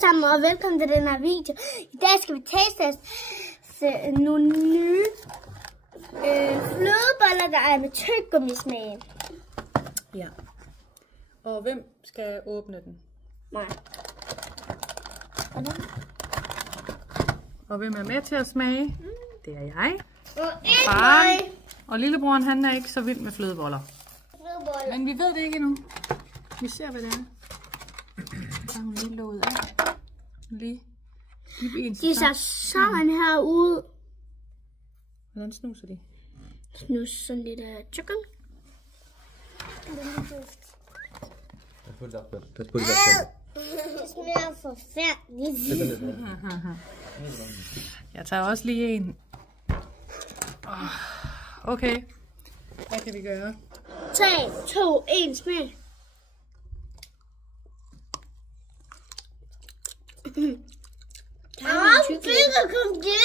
sammen, og velkommen til den her video. I dag skal vi teste nogle nye flødeboller, der er med tyggegummismag. Ja. Og hvem skal åbne den? Nej. Og hvem er med til at smage? Det er jeg. Og Faren. Og lillebroren, han er ikke så vild med flødeboller. flødeboller. Men vi ved det ikke endnu. Vi ser, hvad det er. Så har hun lige låget af. Lige en De ser sådan her ud. Hvordan snuser de? Snus sådan lidt af tyggegummi. Pas på det der. Det smager forfærdeligt. Jeg tager også lige en. Okay. Hvad kan vi gøre? 3, 2, 1, smag. Tyggegummi.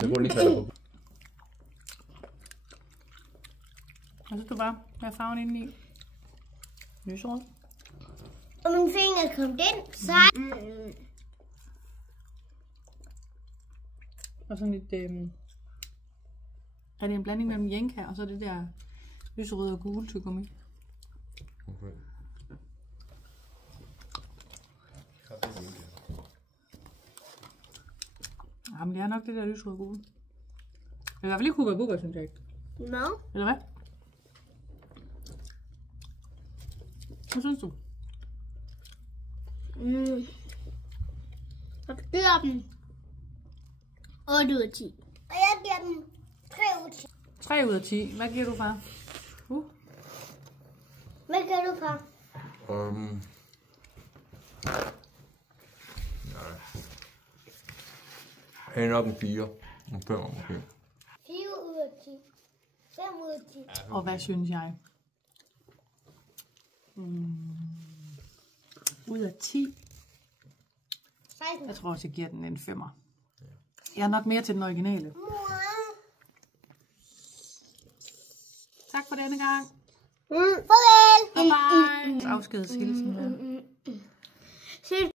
Det burde lige kalde på. Og så du bare, hvad er farven inde i? Lyserød. Og min finger kom den, så... Og sådan lidt... Er det en blanding mellem jenka og så det der lyserøde og gule tyggegummi? Okay. Jamen det er nok det der lyserøde og gule. Det er i hvert fald ikke Hubba Bubba, synes jeg ikke. No. Eller hvad? Hvad synes du? Jeg giver dem 8 ud af 10. Og jeg giver dem 3 ud af 10. 3 ud af 10. Hvad giver du, far? Hvad giver du, far? Han er nok en 4. En 5 måske. 4 ud af 10. 5 ud af 10. Og hvad synes jeg? Ud af 10. 16. Jeg tror også, jeg giver den en 5'er. Jeg er nok mere til den originale. Tak for denne gang. Farvel. Bye bye. Afskedshilsen her.